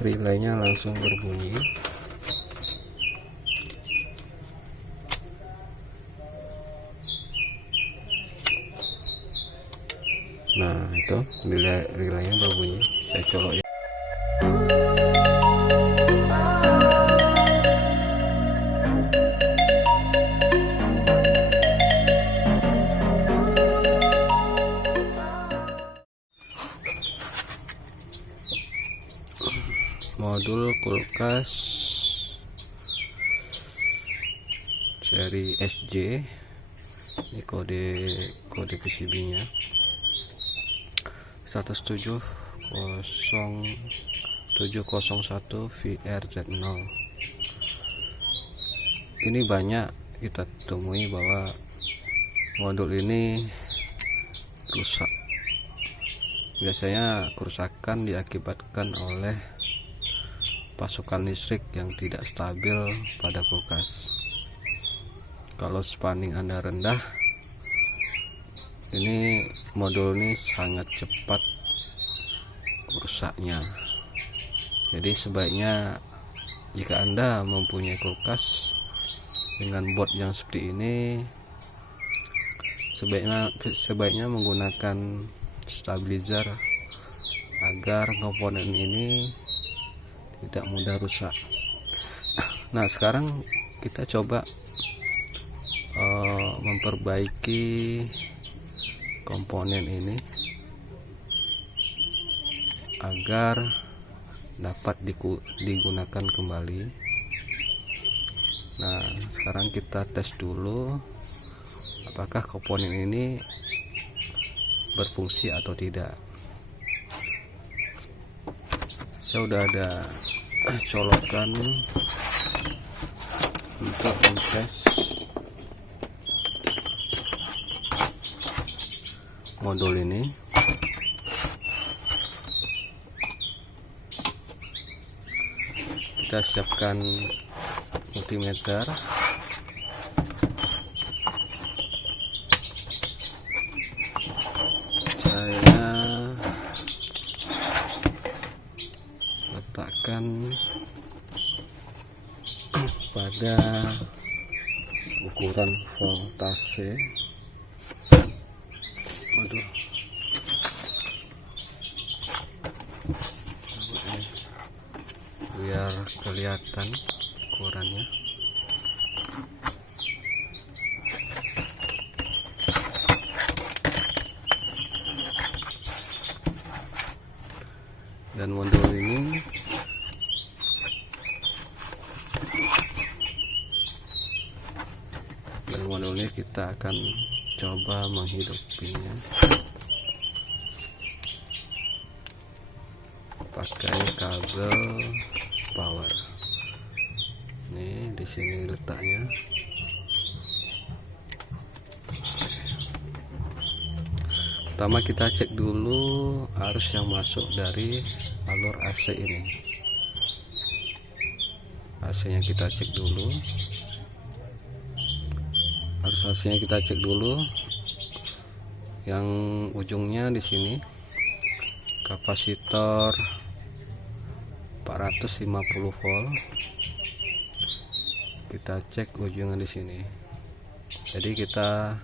relaynya langsung berbunyi. Nah, itu relaynya berbunyi. Saya colok ya. Modul kulkas seri SJ, ini kode PCB nya 1070701 VRZ0. Ini banyak kita temui bahwa modul ini rusak. Biasanya kerusakan diakibatkan oleh pasokan listrik yang tidak stabil pada kulkas. Kalau spanning Anda rendah, ini modul ini sangat cepat rusaknya. Jadi sebaiknya jika Anda mempunyai kulkas dengan board yang seperti ini, sebaiknya menggunakan stabilizer agar komponen ini tidak mudah rusak. Nah, sekarang kita coba memperbaiki komponen ini agar dapat digunakan kembali. Nah, sekarang kita tes dulu apakah komponen ini berfungsi atau tidak. Saya udah ada colokan untuk tes modul ini. Kita siapkan multimeter. Saya letakkan pada ukuran voltase. Waduh, biar kelihatan ukurannya. Dan modul ini kita akan coba menghidupinya pakai kabel power. Ini di sini letaknya. Pertama kita cek dulu arus yang masuk dari alur AC ini. AC-nya kita cek dulu. Arus AC-nya kita cek dulu. Yang ujungnya di sini kapasitor 450 volt. Kita cek ujungnya di sini. Jadi kita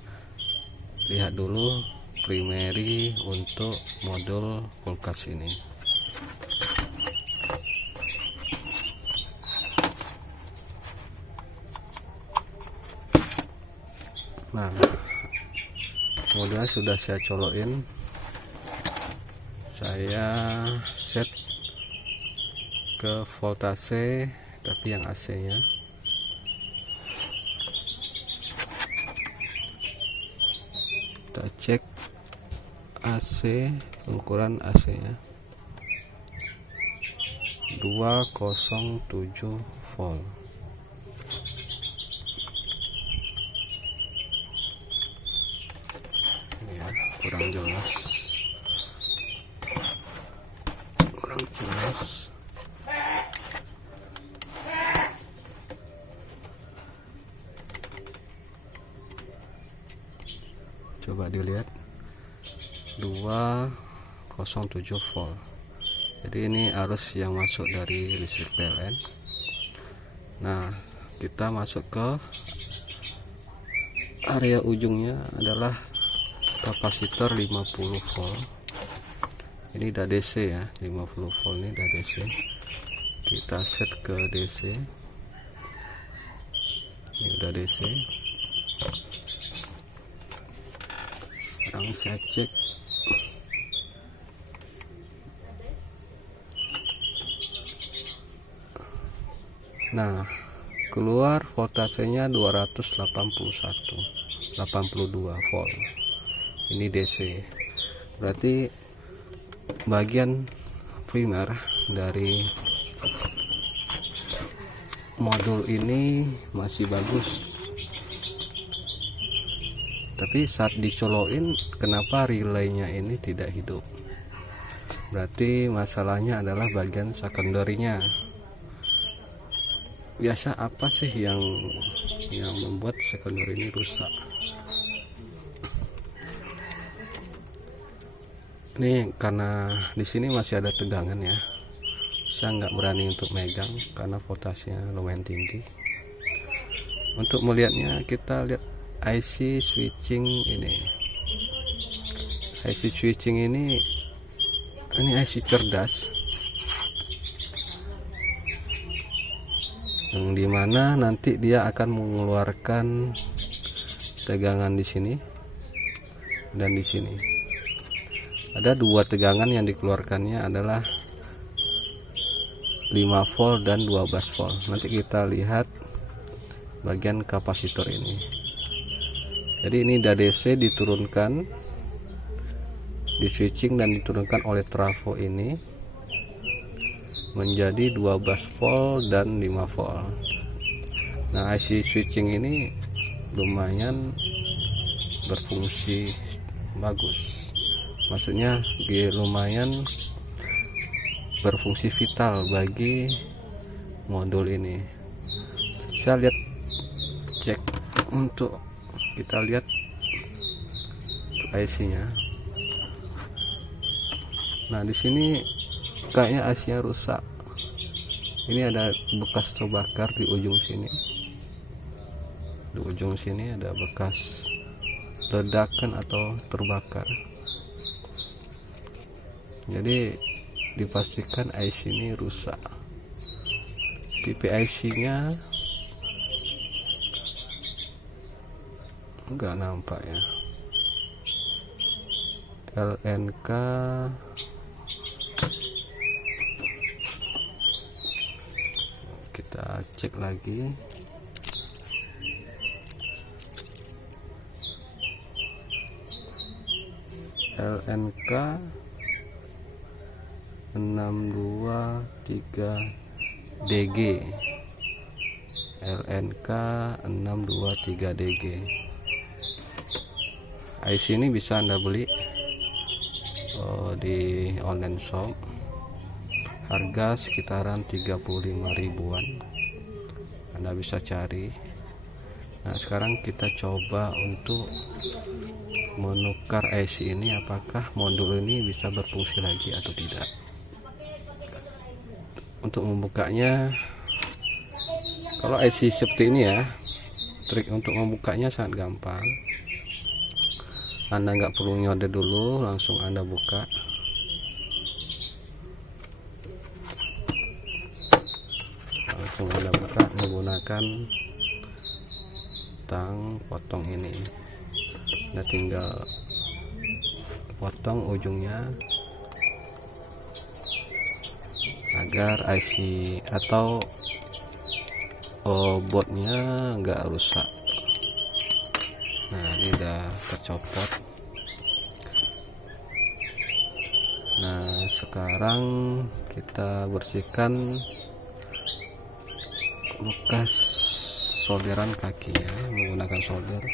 lihat dulu primary untuk modul kulkas ini. Nah, modulnya sudah saya colokin. Saya set ke voltase tapi yang AC nya. Kita cek AC, ukuran AC nya 207 volt. Ya, kurang jelas. Coba dilihat 207 volt. Jadi ini arus yang masuk dari listrik PLN. Nah, kita masuk ke area ujungnya adalah kapasitor 50 volt. Ini udah DC ya, 50 volt ini udah DC. Kita set ke DC. Ini udah DC. Sekarang saya cek. Nah, keluar voltasenya 82 volt. Ini DC. Berarti bagian primer dari modul ini masih bagus. Tapi saat dicolokin, kenapa relaynya ini tidak hidup? Berarti masalahnya adalah bagian secondary-nya. Biasa apa sih yang membuat secondary ini rusak? Ini karena di sini masih ada tegangan ya. Saya nggak berani untuk megang karena voltasenya lumayan tinggi. Untuk melihatnya kita lihat IC switching ini. IC switching ini IC cerdas, yang dimana nanti dia akan mengeluarkan tegangan di sini dan di sini. Ada dua tegangan yang dikeluarkannya adalah 5 volt dan 12 volt. Nanti kita lihat bagian kapasitor ini. Jadi ini DC diturunkan, di switching dan diturunkan oleh trafo ini menjadi 12 volt dan 5 volt. Nah, IC switching ini lumayan berfungsi bagus. Maksudnya lumayan berfungsi vital bagi modul ini. Saya lihat cek untuk kita lihat IC-nya. Nah, di sini kayaknya IC-nya rusak. Ini ada bekas terbakar di ujung sini. Di ujung sini ada bekas ledakan atau terbakar. Jadi dipastikan IC ini rusak. Tipe IC-nya enggak nampak ya. LNK kita cek lagi. LNK 623 DG. LNK 623 DG. IC ini bisa Anda beli di online shop. Harga sekitaran 35 ribuan. Anda bisa cari. Nah, sekarang kita coba untuk menukar IC ini, apakah modul ini bisa berfungsi lagi atau tidak. Untuk membukanya, kalau IC seperti ini ya, trik untuk membukanya sangat gampang. Anda nggak perlu nyode dulu, langsung Anda buka. Langsung Anda buka menggunakan tang potong ini. Anda tinggal potong ujungnya agar IC atau boardnya nggak rusak. Nah, ini udah tercopot. Nah, sekarang kita bersihkan bekas solderan kaki ya, menggunakan solder.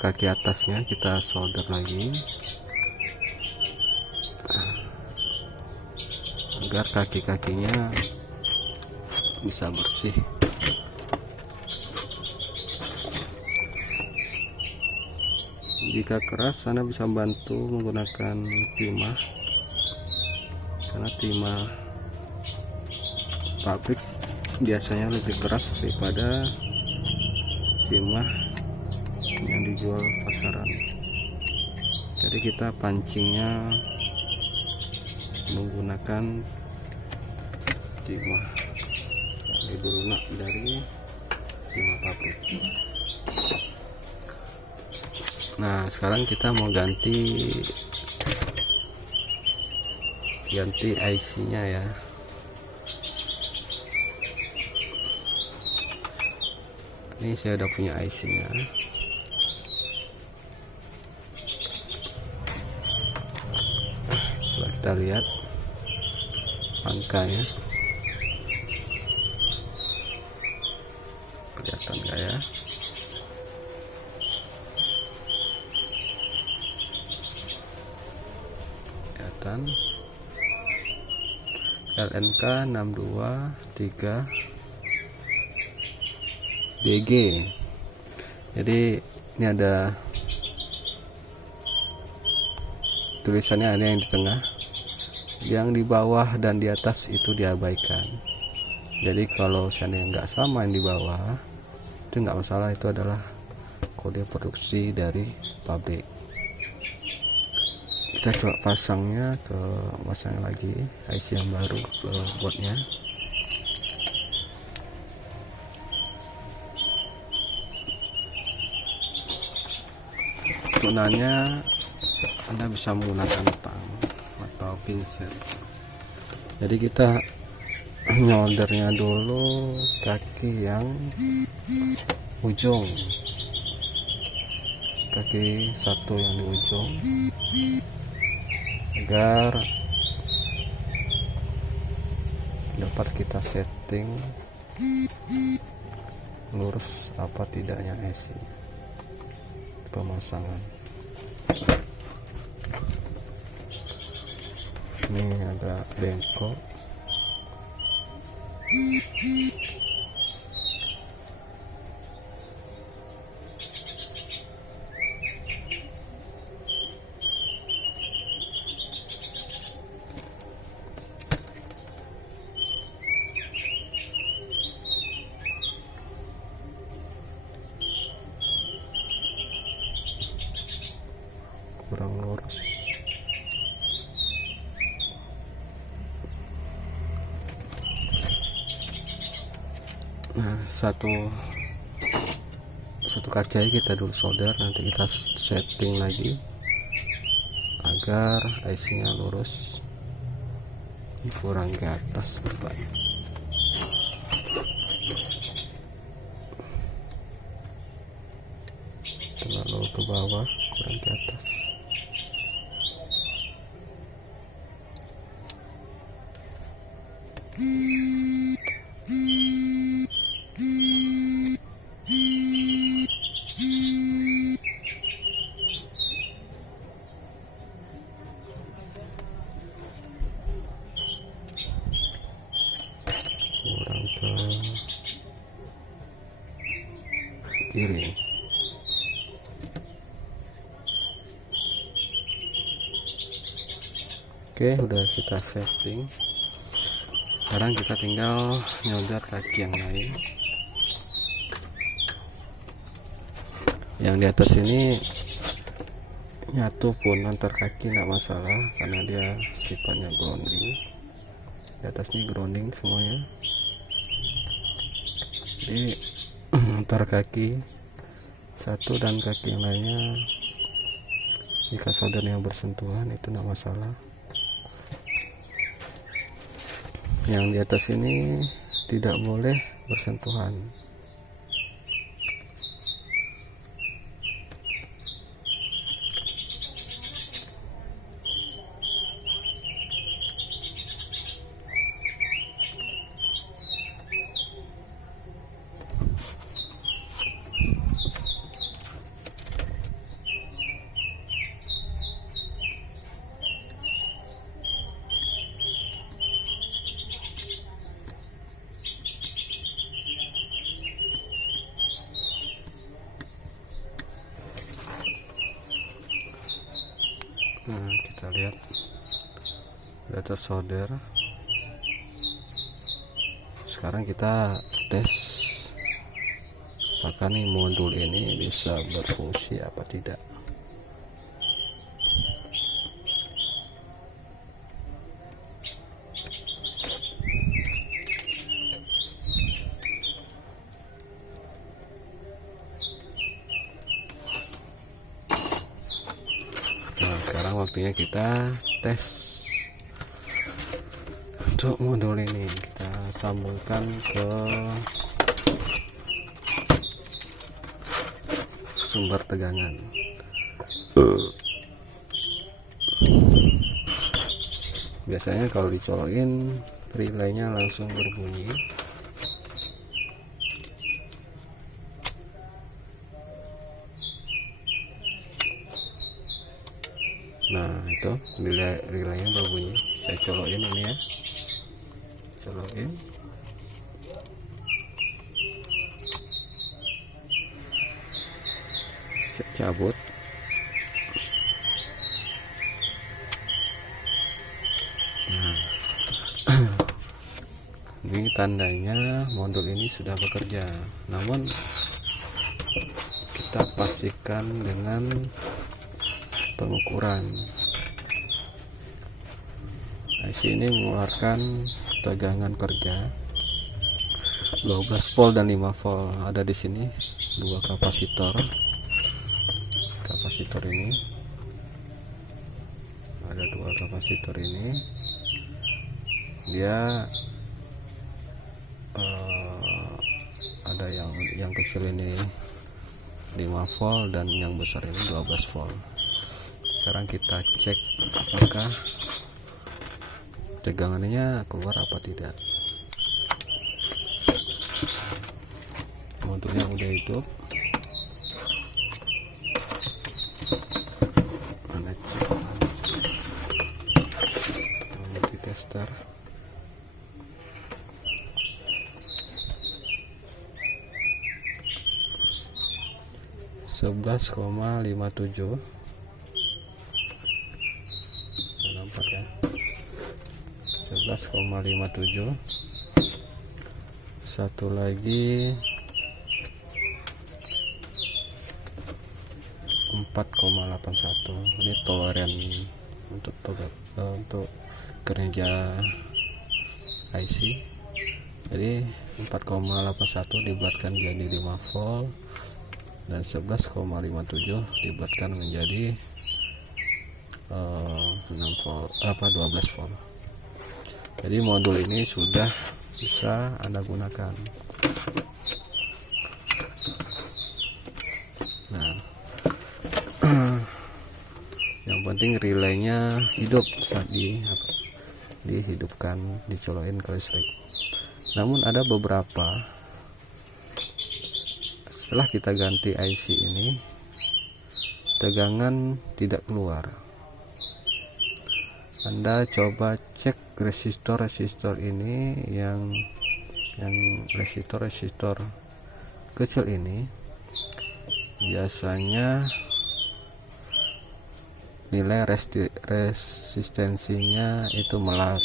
kaki atasnya kita solder lagi agar kaki-kakinya bisa bersih. Jika keras, Anda bisa bantu menggunakan timah, karena timah pabrik biasanya lebih keras daripada timah yang dijual pasaran. Jadi kita pancingnya menggunakan timah yang lebih lunak dari timah pabrik. Nah, sekarang kita mau ganti IC-nya ya. Ini saya udah punya IC-nya. Coba kita lihat angkanya. Kelihatan nggak ya? Kelihatan. LNK 623 DG. Jadi ini ada tulisannya, ada yang di tengah, yang di bawah dan di atas itu diabaikan. Jadi kalau seandainya nggak sama yang di bawah itu nggak masalah, itu adalah kode produksi dari pabrik. Kita coba pasangnya lagi IC yang baru ke boardnya. Gunanya Anda bisa menggunakan tang atau pincet. Jadi kita nyoldernya dulu kaki yang ujung, kaki satu yang di ujung, agar dapat kita setting lurus apa tidaknya IC pemasangan. Ini agak bengkok. Kurang lurus. Nah, satu kaki kita dulu solder, nanti kita setting lagi agar IC-nya lurus. Kurang ke atas berarti. Terlalu ke bawah, kurang ke atas. Kurang ke kiri. Oke, udah kita setting. Sekarang kita tinggal nyolder kaki yang lain. Yang di atas ini nyatu pun antar kaki nggak masalah, karena dia sifatnya grounding. Di atas ini grounding semuanya. Jadi antar kaki satu dan kaki yang lainnya, jika soldernya bersentuhan itu nggak masalah. Yang di atas ini tidak boleh bersentuhan. Nah, kita lihat udah tersolder. Sekarang kita tes apakah nih modul ini bisa berfungsi apa tidak. Nah, sekarang waktunya kita tes untuk modul ini. Kita sambungkan ke sumber tegangan. Biasanya kalau dicolokin relaynya langsung berbunyi. Nah, itu relaynya berbunyi. Saya colokin ini ya, colokin. Saya cabut. Nah, ini tandanya modul ini sudah bekerja. Namun kita pastikan dengan pengukuran. IC ini mengeluarkan tegangan kerja 12 volt dan 5 volt. Ada di sini dua kapasitor ini, ada dua kapasitor ini. Dia ada yang kecil ini 5 volt dan yang besar ini 12 volt. Sekarang kita cek apakah tegangannya keluar apa tidak. Modulnya udah hidup. Mana cek multitester. (11,57) nampak ya, 11,57. Satu lagi 4,81. Ini toleran untuk kerja IC. Jadi 4,81 dibulatkan jadi 5 volt dan 11,57 dibulatkan menjadi 6 volt 12 volt. Jadi modul ini sudah bisa Anda gunakan. Nah, yang penting relaynya hidup saat dihidupkan, dicolokin ke listrik. Namun ada beberapa, setelah kita ganti IC ini, tegangan tidak keluar. Anda coba cek resistor ini, yang resistor kecil ini biasanya nilai resistensinya itu melar,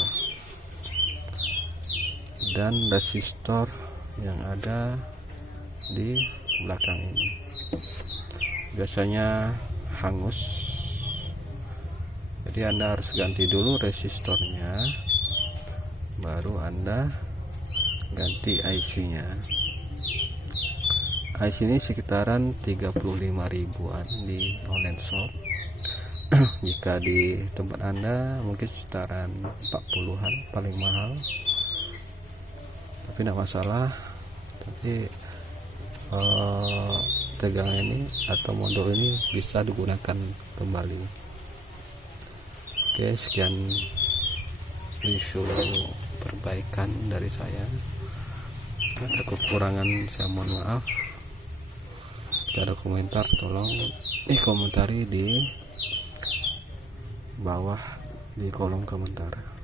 dan resistor yang ada di belakang ini biasanya hangus. Jadi Anda harus ganti dulu resistornya, baru Anda ganti IC-nya. IC ini sekitaran 35 ribuan di online shop. Jika di tempat Anda mungkin sekitaran 40-an paling mahal, tapi tidak masalah. Tapi tegangan ini atau modul ini bisa digunakan kembali. Oke, sekian review perbaikan dari saya. Ada kekurangan saya mohon maaf. Jika ada komentar tolong komentari di bawah di kolom komentar.